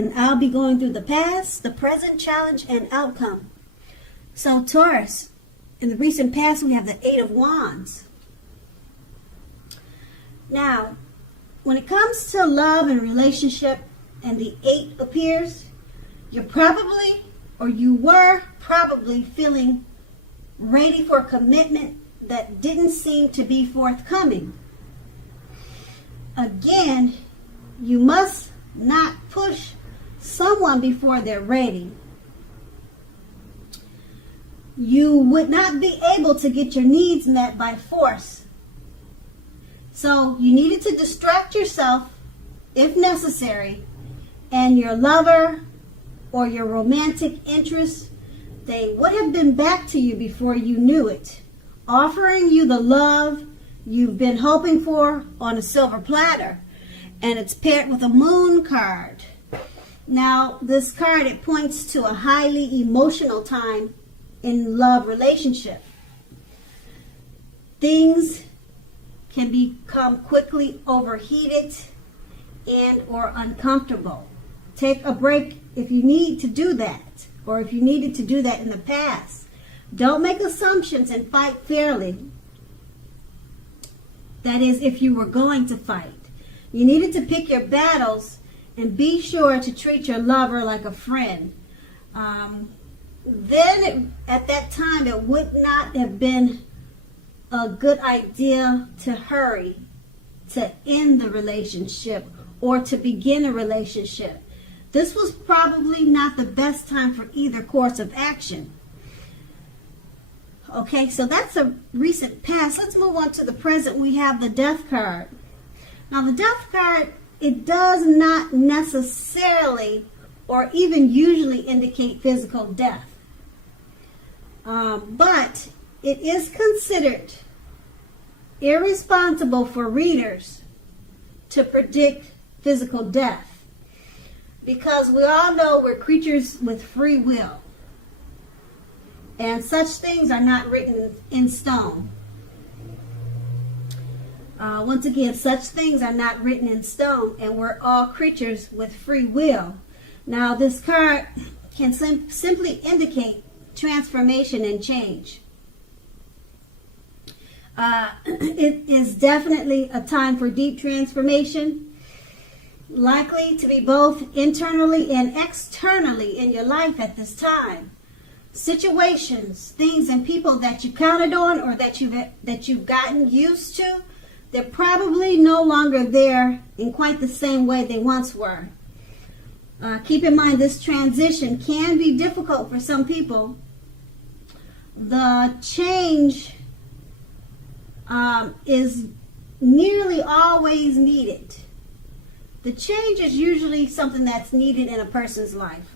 And I'll be going through the past, the present, challenge, and outcome. So Taurus, in the recent past, we have the Eight of Wands. Now, when it comes to love and relationship and the 8 appears, you're probably, or you were probably feeling ready for commitment that didn't seem to be forthcoming. Again, you must not push someone before they're ready. You would not be able to get your needs met by force. So you needed to distract yourself if necessary, and your lover or your romantic interest, they would have been back to you before you knew it, offering you the love you've been hoping for on a silver platter. And it's paired with a moon card. Now, this card, it points to a highly emotional time in love relationship. Things can become quickly overheated and or uncomfortable. Take a break if you need to do that, or if you needed to do that in the past. Don't make assumptions and fight fairly. That is, if you were going to fight. You needed to pick your battles and be sure to treat your lover like a friend. At that time, it would not have been a good idea to hurry to end the relationship or to begin a relationship. This was probably not the best time for either course of action. Okay, so that's a recent past. Let's move on to the present. We have the Death card. Now, the Death card, it does not necessarily or even usually indicate physical death. But it is considered irresponsible for readers to predict physical death, because we all know we're creatures with free will, and such things are not written in stone. Once again, such things are not written in stone, and we're all creatures with free will. Now, this card can simply indicate transformation and change. It is definitely a time for deep transformation, likely to be both internally and externally in your life at this time. Situations, things, and people that you counted on or that you've gotten used to, they're probably no longer there in quite the same way they once were. Keep in mind, this transition can be difficult for some people. The change is nearly always needed. The change is usually something that's needed in a person's life.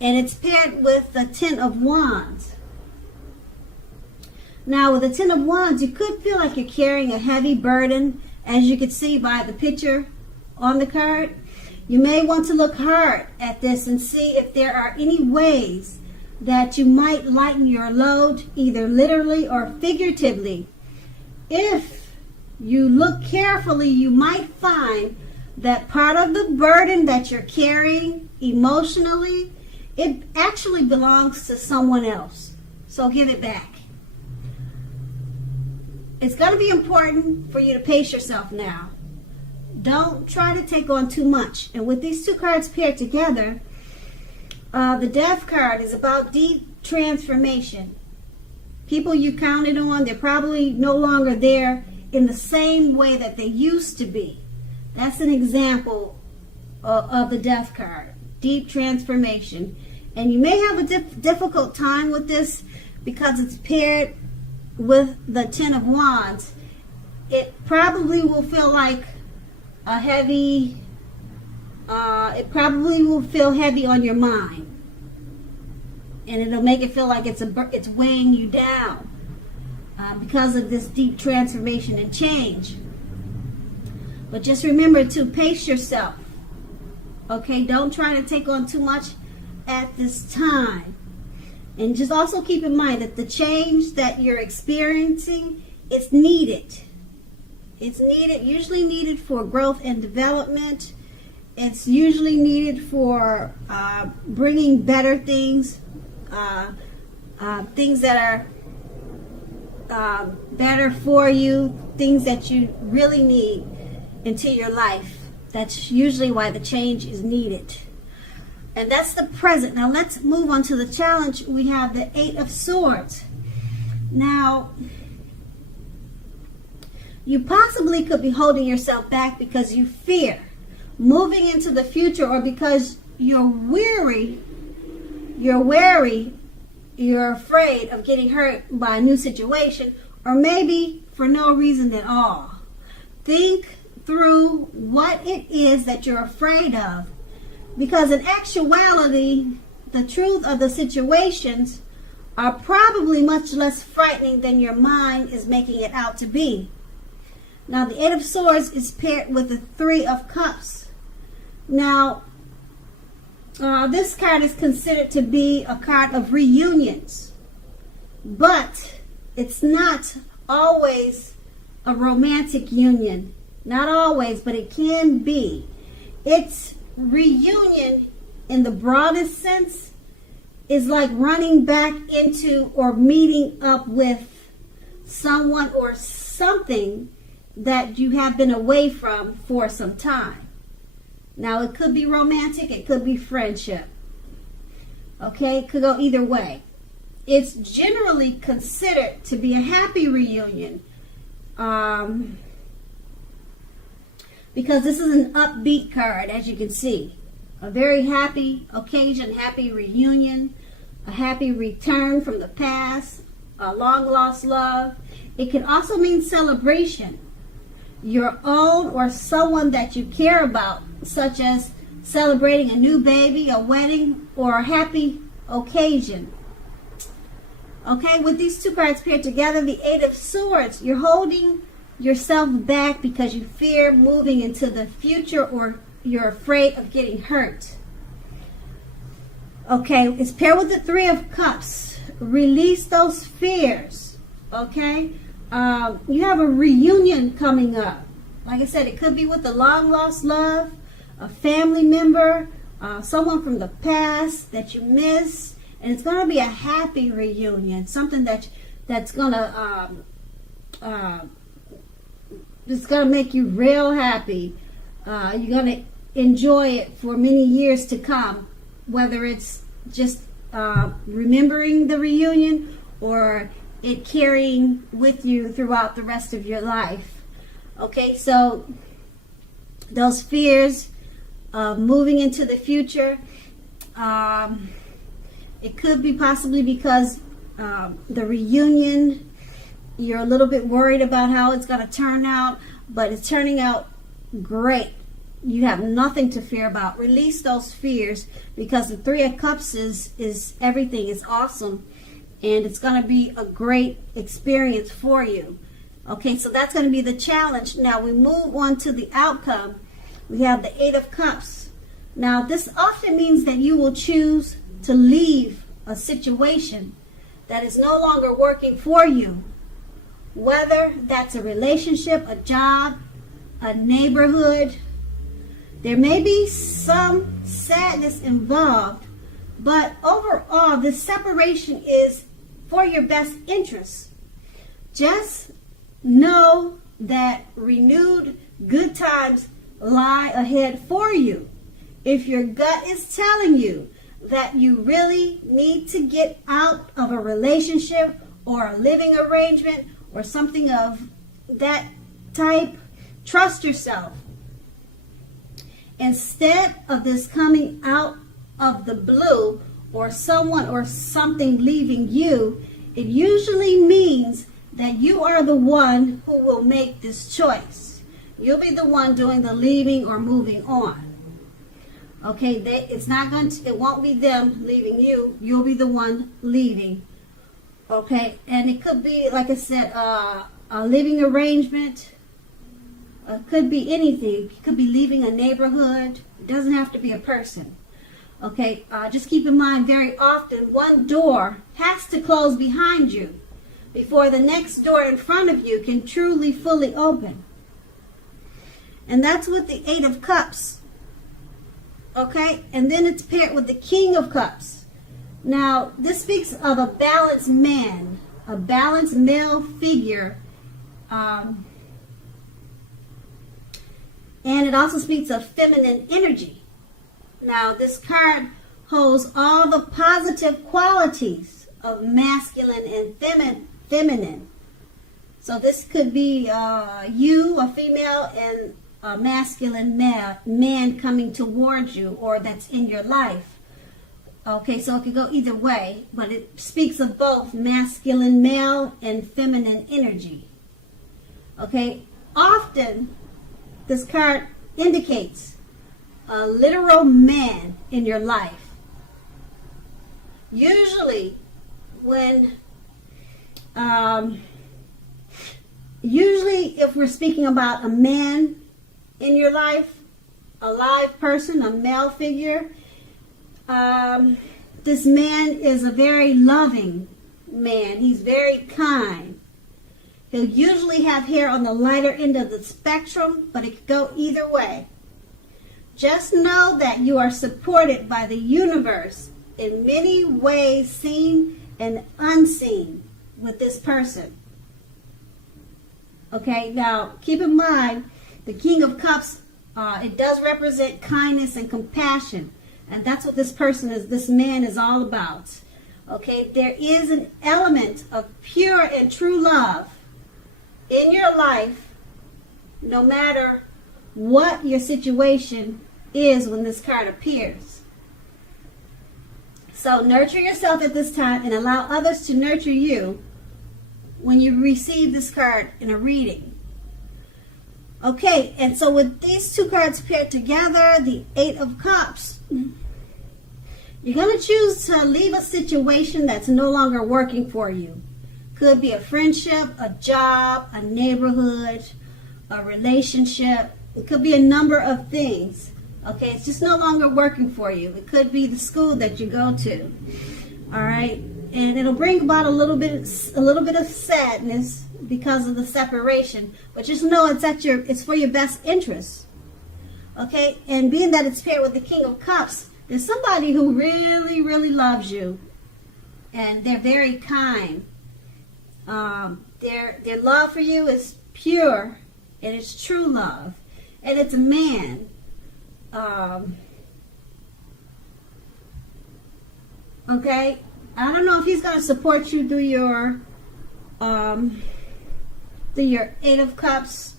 And it's paired with the Ten of Wands. Now, with the Ten of Wands, you could feel like you're carrying a heavy burden, as you can see by the picture on the card. You may want to look hard at this and see if there are any ways that you might lighten your load, either literally or figuratively. If you look carefully, you might find that part of the burden that you're carrying emotionally, it actually belongs to someone else. So give it back. It's going to be important for you to pace yourself now. Don't try to take on too much. And with these two cards paired together, the Death card is about deep transformation. People you counted on, they're probably no longer there in the same way that they used to be. That's an example of the Death card. Deep transformation. And you may have a difficult time with this because it's paired with the Ten of Wands. It probably will feel like a heavy, it probably will feel heavy on your mind. And it'll make it feel like it's weighing you down because of this deep transformation and change. But just remember to pace yourself. Okay, don't try to take on too much at this time. And just also keep in mind that the change that you're experiencing is needed. It's needed, usually needed for growth and development. It's usually needed for bringing better things, things that are better for you, things that you really need into your life. That's usually why the change is needed. And that's the present. Now let's move on to the challenge. We have the Eight of Swords. Now, you possibly could be holding yourself back because you fear moving into the future, or because you're wary, you're afraid of getting hurt by a new situation, or maybe for no reason at all. Think through what it is that you're afraid of, because in actuality, the truth of the situations are probably much less frightening than your mind is making it out to be. Now, the Eight of Swords is paired with the Three of Cups. Now, this card is considered to be a card of reunions, but it's not always a romantic union. Not always, but it can be. It's reunion in the broadest sense is like running back into or meeting up with someone or something that you have been away from for some time. Now, it could be romantic, it could be friendship. Okay, it could go either way. It's generally considered to be a happy reunion because this is an upbeat card, as you can see. A very happy occasion, happy reunion, a happy return from the past, a long lost love. It can also mean celebration. Your own or someone that you care about, such as celebrating a new baby, a wedding, or a happy occasion. Okay, with these two cards paired together, the Eight of Swords, you're holding yourself back because you fear moving into the future, or you're afraid of getting hurt. Okay, it's paired with the Three of Cups. Release those fears. Okay, you have a reunion coming up. Like I said, it could be with a long lost love, a family member, someone from the past that you miss, and it's going to be a happy reunion, something that's going to it's going to make you real happy. You're going to enjoy it for many years to come, whether it's just remembering the reunion or it carrying with you throughout the rest of your life. Okay, so those fears of moving into the future, it could be possibly because the reunion, you're a little bit worried about how it's going to turn out, but it's turning out great. You have nothing to fear about. Release those fears, because the Three of Cups is everything. It's awesome, and it's going to be a great experience for you. Okay, so that's going to be the challenge. Now we move on to the outcome. We have the Eight of Cups. Now this often means that you will choose to leave a situation that is no longer working for you. Whether that's a relationship, a job, a neighborhood. There may be some sadness involved, but overall, this separation is for your best interest. Just know that renewed good times lie ahead for you. If your gut is telling you that you really need to get out of a relationship or a living arrangement or something of that type, trust yourself. Instead of this coming out of the blue, or someone or something leaving you, it usually means that you are the one who will make this choice. You'll be the one doing the leaving or moving on. Okay, it won't be them leaving you. You'll be the one leaving. Okay, and it could be, like I said, a living arrangement. Could be anything. It could be leaving a neighborhood. It doesn't have to be a person. Okay, just keep in mind, very often one door has to close behind you before the next door in front of you can truly, fully open. And that's with the Eight of Cups. Okay, and then it's paired with the King of Cups. Now, this speaks of a balanced man, a balanced male figure. And it also speaks of feminine energy. Now, this card holds all the positive qualities of masculine and feminine. So this could be you, a female, and a masculine man coming towards you, or that's in your life. Okay, so it could go either way, but it speaks of both masculine male and feminine energy. Okay, often this card indicates a literal man in your life. Usually if we're speaking about a man in your life, a live person, a male figure, this man is a very loving man. He's very kind. He'll usually have hair on the lighter end of the spectrum, but it could go either way. Just know that you are supported by the universe in many ways, seen and unseen, with this person. Okay, now keep in mind, the King of Cups, it does represent kindness and compassion. And that's what this man is all about. Okay, there is an element of pure and true love in your life, no matter what your situation is when this card appears. So nurture yourself at this time and allow others to nurture you when you receive this card in a reading. Okay, and so with these two cards paired together, the Eight of Cups, you're going to choose to leave a situation that's no longer working for you. Could be a friendship, a job, a neighborhood, a relationship. It could be a number of things. Okay, it's just no longer working for you. It could be the school that you go to. All right, and it'll bring about a little bit of sadness because of the separation. But just know it's for your best interest. Okay, and being that it's paired with the King of Cups, there's somebody who really, really loves you, and they're very kind. Their love for you is pure, and it's true love, and it's a man. Okay, I don't know if he's going to support you through your Eight of Cups,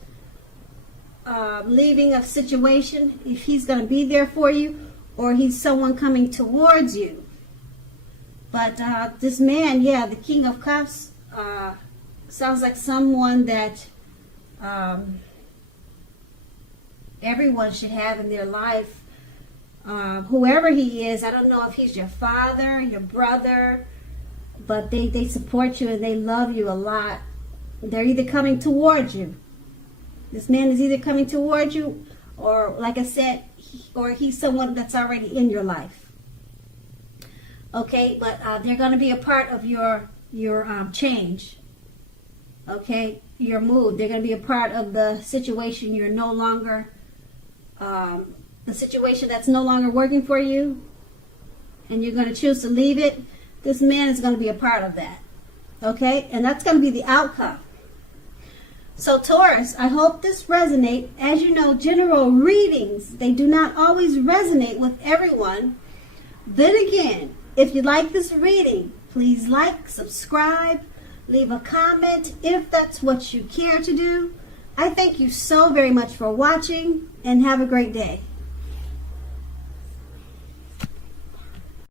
leaving a situation, if he's going to be there for you, or he's someone coming towards you. But this man, yeah, the King of Cups, sounds like someone that everyone should have in their life. Whoever he is, I don't know if he's your father, your brother, but they support you and they love you a lot. They're either coming towards you. This man is either coming towards you, or like I said, or he's someone that's already in your life. Okay, but they're going to be a part of your change. Okay, your mood. They're going to be a part of the situation you're no longer, the situation that's no longer working for you, and you're going to choose to leave it. This man is going to be a part of that. Okay, and that's going to be the outcome. So Taurus, I hope this resonates. As you know, general readings, they do not always resonate with everyone. Then again, if you like this reading, please like, subscribe, leave a comment if that's what you care to do. I thank you so very much for watching, and have a great day.